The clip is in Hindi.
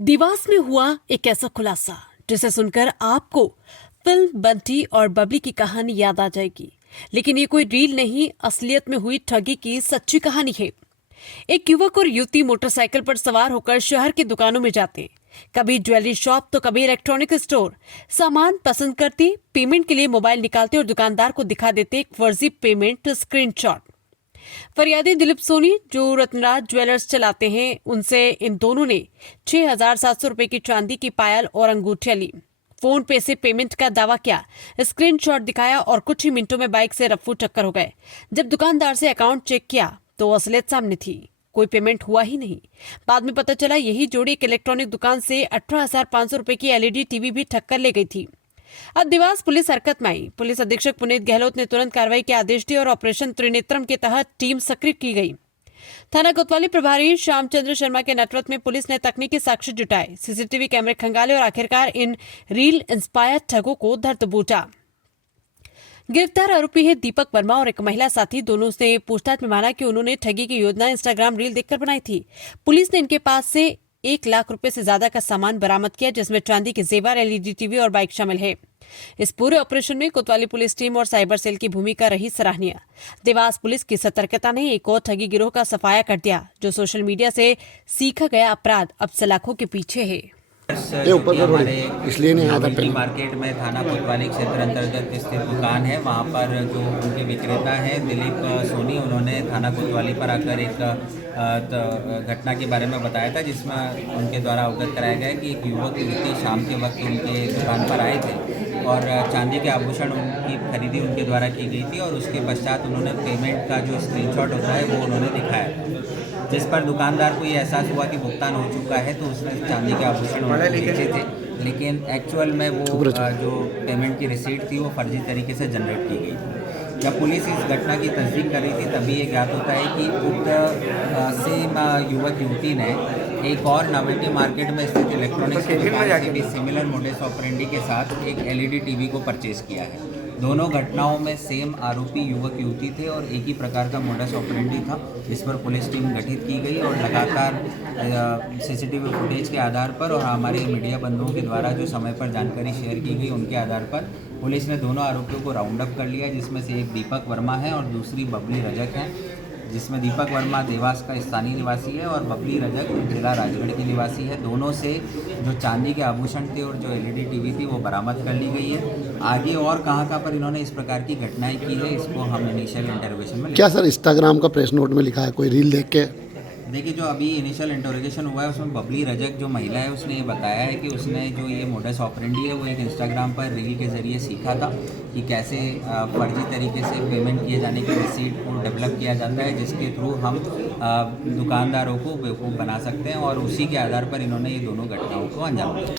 देवास में हुआ एक ऐसा खुलासा जिसे सुनकर आपको फिल्म बंटी और बबली की कहानी याद आ जाएगी। लेकिन ये कोई रील नहीं, असलियत में हुई ठगी की सच्ची कहानी है। एक युवक और युवती मोटरसाइकिल पर सवार होकर शहर की दुकानों में जाते, कभी ज्वेलरी शॉप तो कभी इलेक्ट्रॉनिक स्टोर। सामान पसंद करते, पेमेंट के लिए मोबाइल निकालते और दुकानदार को दिखा देते एक फर्जी पेमेंट स्क्रीनशॉट। फरियादी दिलीप सोनी जो रत्नराज ज्वेलर्स चलाते हैं, उनसे इन दोनों ने 6,700 रुपए की चांदी की पायल और अंगूठियां ली। फोन पे से पेमेंट का दावा किया, स्क्रीनशॉट दिखाया और कुछ ही मिनटों में बाइक से रफ्फू चक्कर हो गए। जब दुकानदार से अकाउंट चेक किया तो असलियत सामने थी, कोई पेमेंट हुआ ही नहीं। बाद में पता चला यही जोड़ी एक इलेक्ट्रॉनिक दुकान से 18,500 रुपए की एलईडी टीवी भी ठग कर ले गई थी। अब देवास पुलिस हरकत में आई। पुलिस अधीक्षक पुनीत गहलोत ने तुरंत कार्रवाई के आदेश दिए और ऑपरेशन त्रिनेत्रम के तहत टीम सक्रिय की गई। थाना कोतवाली प्रभारी श्यामचंद्र शर्मा के नेतृत्व में पुलिस ने तकनीकी साक्ष्य जुटाए, सीसीटीवी कैमरे खंगाले और आखिरकार इन रील इंस्पायर्ड ठगों को धर दबोचा। गिरफ्तार आरोपी है दीपक वर्मा और एक महिला साथी। दोनों से पूछताछ में माना कि उन्होंने ठगी की योजना इंस्टाग्राम रील देखकर बनाई थी। पुलिस ने इनके पास से 1 लाख रुपए से ज्यादा का सामान बरामद किया, जिसमें चांदी के जेवर, एलईडी टीवी और बाइक शामिल है। इस पूरे ऑपरेशन में कोतवाली पुलिस टीम और साइबर सेल की भूमिका रही सराहनीय। देवास पुलिस की सतर्कता ने एक और ठगी गिरोह का सफाया कर दिया, जो सोशल मीडिया से सीखा गया अपराध अब सलाखों के पीछे है। हमारे इसलिए नहीं आता पहले मार्केट में थाना कोतवाली क्षेत्र अंतर्गत स्थित दुकान है, वहाँ पर जो उनके विक्रेता हैं दिलीप सोनी, उन्होंने थाना कोतवाली पर आकर एक घटना के बारे में बताया था, जिसमें उनके द्वारा अवगत कराया गया कि एक युवक युवती शाम के वक्त उनके दुकान पर आए थे और चांदी के आभूषण उनकी खरीदी उनके द्वारा की गई थी और उसके पश्चात उन्होंने पेमेंट का जो स्क्रीनशॉट होता है वो उन्होंने दिखाया, जिस पर दुकानदार को ये एहसास हुआ कि भुगतान हो चुका है, तो उसने चांदी के आभूषण बेचे थे। लेकिन एक्चुअल में वो जो पेमेंट की रिसीट थी वो फर्जी तरीके से जनरेट की गई थी। जब पुलिस इस घटना की तस्दीक कर रही थी तभी ये ज्ञात होता है कि उक्त सेम युवक युवती ने एक और नवेटी मार्केट में स्थित इलेक्ट्रॉनिक्स की दुकान से भी सिमिलर मोडेस ऑपरेंडी के साथ एक एलईडी टीवी को परचेज किया है। दोनों घटनाओं में सेम आरोपी युवक युवती थे और एक ही प्रकार का मोडस ऑपरेंडी था, जिस पर पुलिस टीम गठित की गई और लगातार सीसीटीवी फुटेज के आधार पर और हमारे मीडिया बंधुओं के द्वारा जो समय पर जानकारी शेयर की गई उनके आधार पर पुलिस ने दोनों आरोपियों को राउंड अप कर लिया, जिसमें से एक दीपक वर्मा है और दूसरी बबली रजक है, जिसमें दीपक वर्मा देवास का स्थानीय निवासी है और बबली रजक जिला राजगढ़ की निवासी है। दोनों से जो चांदी के आभूषण थे और जो एलईडी टीवी थी वो बरामद कर ली गई है। आगे और कहाँ पर इन्होंने इस प्रकार की घटनाएं की है, इसको हम इनिशियल इंटरोगेशन में क्या सर इंस्टाग्राम का प्रेस नोट में लिखा है, कोई रील देख के? देखिए, जो अभी इनिशियल इंटरोगेशन हुआ है उसमें बबली रजक जो महिला है उसने ये बताया है कि उसने जो ये मोडस ऑपरेंडी है वो एक इंस्टाग्राम पर रील के ज़रिए सीखा था कि कैसे फर्जी तरीके से पेमेंट किए जाने की रिसीट को डेवलप किया जाता है, जिसके थ्रू हम दुकानदारों को बेवकूफ़ बना सकते हैं और उसी के आधार पर इन्होंने ये दोनों घटनाओं को अंजाम दिया।